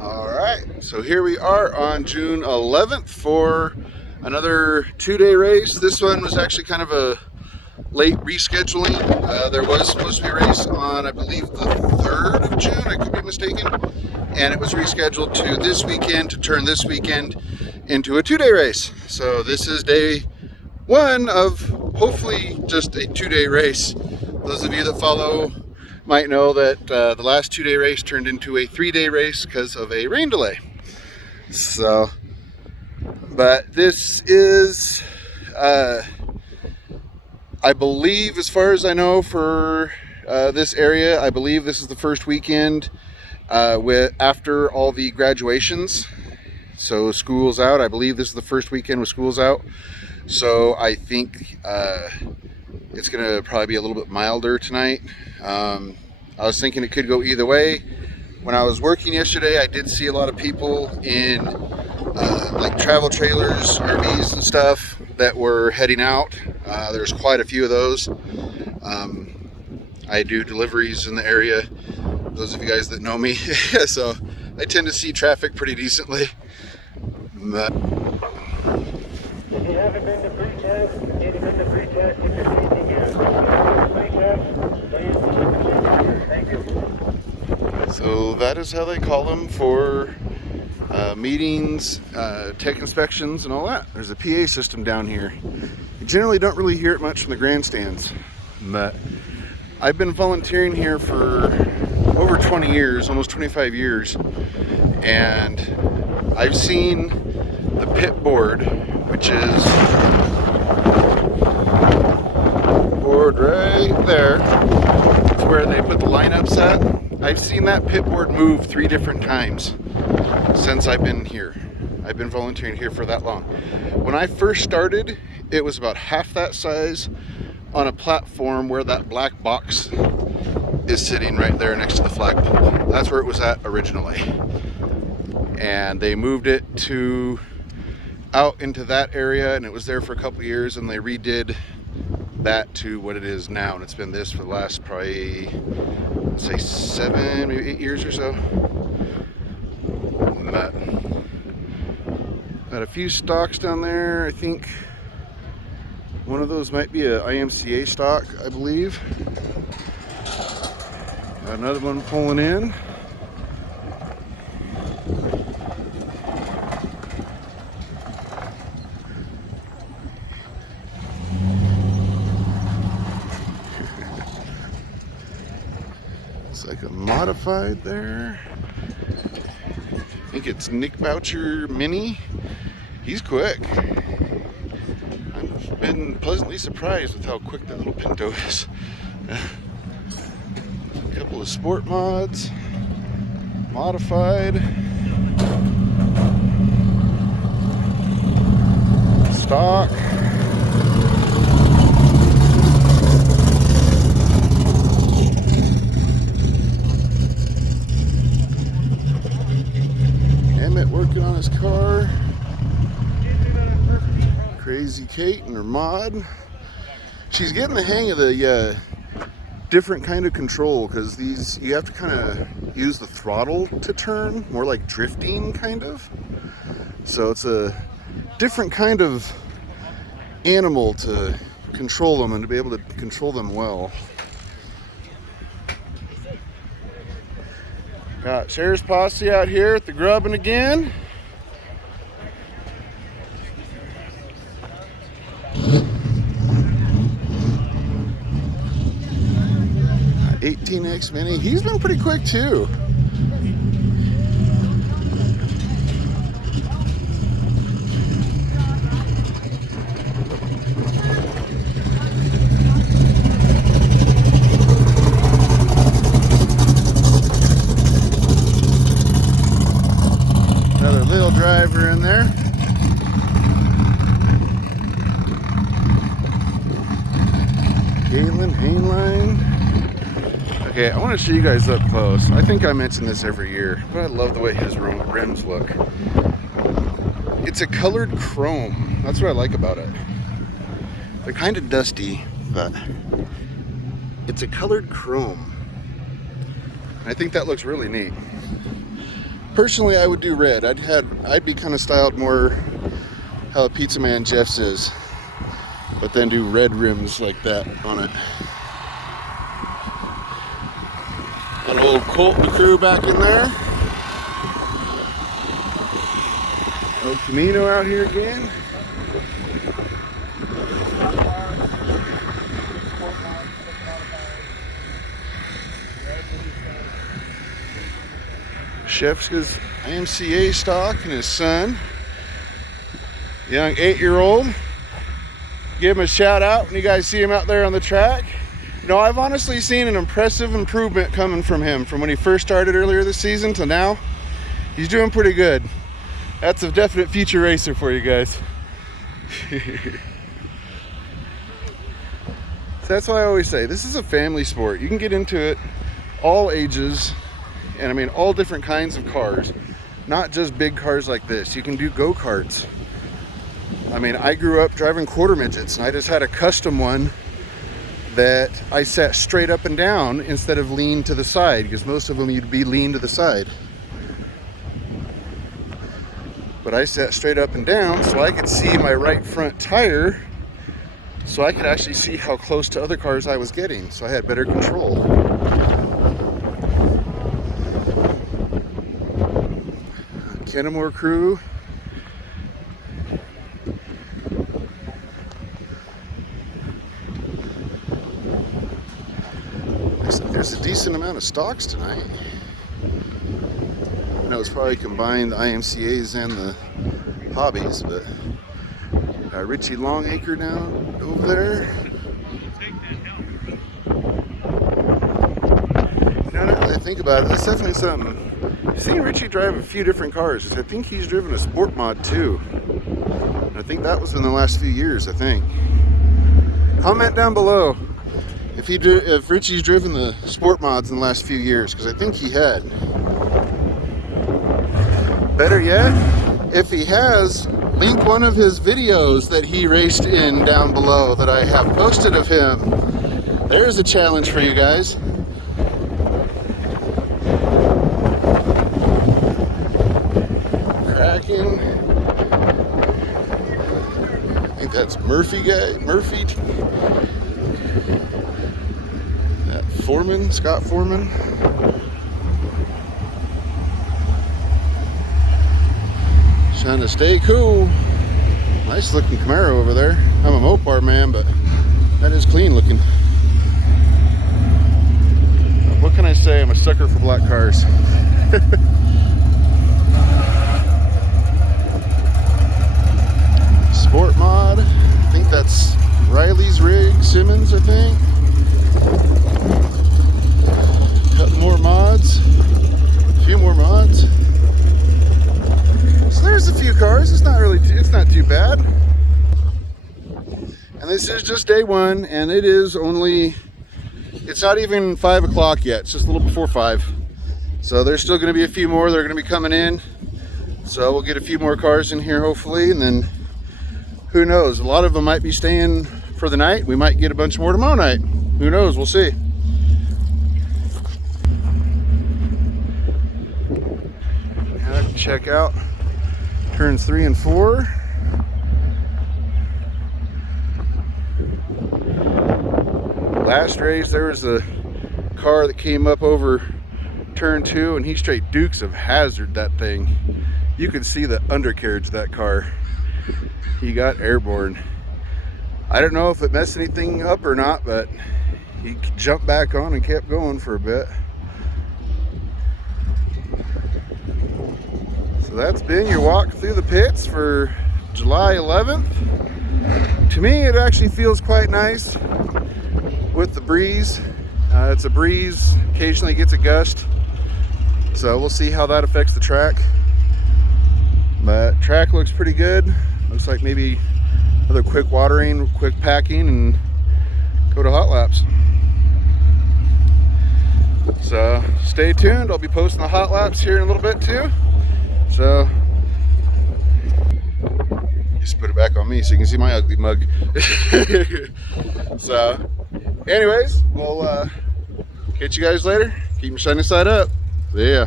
All right, so here we are on June 11th for another two-day race. This one was actually kind of a late rescheduling. There was supposed to be a race on, I believe, the 3rd of June, I could be mistaken, and it was rescheduled to this weekend to turn this weekend into a two-day race. So this is day one of hopefully just a two-day race. Those of you that follow might know that the last two-day race turned into a three-day race because of a rain delay. So, but this is, I believe, as far as I know, for this area, I believe this is the first weekend after all the graduations. So school's out. I believe this is the first weekend with school's out. So I think it's going to probably be a little bit milder tonight. I was thinking it could go either way. When I was working yesterday, I did see a lot of people in like travel trailers, RVs and stuff that were heading out. There's quite a few of those. I do deliveries in the area, those of you guys that know me. So I tend to see traffic pretty decently. But if you haven't been to pre-test, get him in the pre-test if you're seeking it. Pre-test, please. Thank you. So that is how they call them for meetings, tech inspections, and all that. There's a PA system down here. You generally don't really hear it much from the grandstands, but I've been volunteering here for over 20 years, almost 25 years, and I've seen the pit board, which is board right there. It's where they put the lineups at. I've seen that pit board move 3 different times since I've been here. I've been volunteering here for that long. When I first started, it was about half that size on a platform where that black box is sitting right there next to the flagpole. That's where it was at originally. And they moved it to out into that area, and it was there for a couple of years, and they redid that to what it is now, and it's been this for the last probably, let's say 7, maybe 8 years or so. But got a few stocks down there. I think one of those might be a IMCA stock, I believe. Got another one pulling in. It's like a modified there. I think it's Nick Boucher Mini. He's quick. I've been pleasantly surprised with how quick that little Pinto is. A couple of sport mods, modified, stock. Emmett working on his car. Crazy Kate and her mod. She's getting the hang of the different kind of control, because these, you have to kind of use the throttle to turn, more like drifting kind of. So it's a different kind of animal to control them and to be able to control them well. Got Sheriff's Posse out here at the grubbing again. 18X Mini, he's been pretty quick too. Another little driver in there. Galen Hainline. Okay, I want to show you guys up close. I think I mention this every year, but I love the way his rims look. It's a colored chrome. That's what I like about it. They're kind of dusty, but it's a colored chrome. I think that looks really neat. Personally, I would do red. I'd be kind of styled more how a Pizza Man Jeff's is, but then do red rims like that on it. Got old Colt and the crew back in there. El Camino out here again. Shefka's IMCA stock and his son, young 8-year-old. Give him a shout out when you guys see him out there on the track. You know, I've honestly seen an impressive improvement coming from him from when he first started earlier this season to now. He's doing pretty good. That's a definite future racer for you guys. So that's why I always say this is a family sport. You can get into it all ages, and I mean all different kinds of cars, not just big cars like this. You can do go-karts. I mean, I grew up driving quarter midgets, and I just had a custom one that I sat straight up and down instead of lean to the side, because most of them you'd be lean to the side. But I sat straight up and down so I could see my right front tire, so I could actually see how close to other cars I was getting, so I had better control. Kennemore crew. There's a decent amount of stocks tonight. I know it's probably combined the IMCAs and the hobbies, but Richie Longacre down over there. You know, now that I think about it, that's definitely something. I've seen Richie drive a few different cars. I think he's driven a sport mod too. I think that was in the last few years, I think. Comment down below if Richie's driven the sport mods in the last few years, because I think he had. Better yet, if he has, link one of his videos that he raced in down below that I have posted of him. There's a challenge for you guys. Cracking. I think that's Murphy guy. Murphy. That Foreman, Scott Foreman. Trying to stay cool. Nice looking Camaro over there. I'm a Mopar man, but that is clean looking. What can I say? I'm a sucker for black cars. Sport mod. I think that's Riley's rig. Simmons, I think. Couple more mods. A few more mods. So there's a few cars. It's not too bad. And this is just day one, and it's not even 5 o'clock yet. It's just a little before 5. So there's still going to be a few more that are going to be coming in. So we'll get a few more cars in here hopefully, and then who knows? A lot of them might be staying for the night. We might get a bunch more tomorrow night. Who knows? We'll see. Now I can check out turns 3 and 4. Last race there was a car that came up over turn 2 and he straight Dukes of Hazzard that thing. You could see the undercarriage of that car. He got airborne. I don't know if it messed anything up or not, but he jumped back on and kept going for a bit. So that's been your walk through the pits for July 11th. To me, it actually feels quite nice with the breeze. It's a breeze, occasionally gets a gust. So we'll see how that affects the track. But track looks pretty good. Looks like maybe another quick watering, quick packing, and go to hot laps. So stay tuned. I'll be posting the hot laps here in a little bit too. So just put it back on me so you can see my ugly mug. So anyways, we'll catch you guys later. Keep your sunny side up. See ya.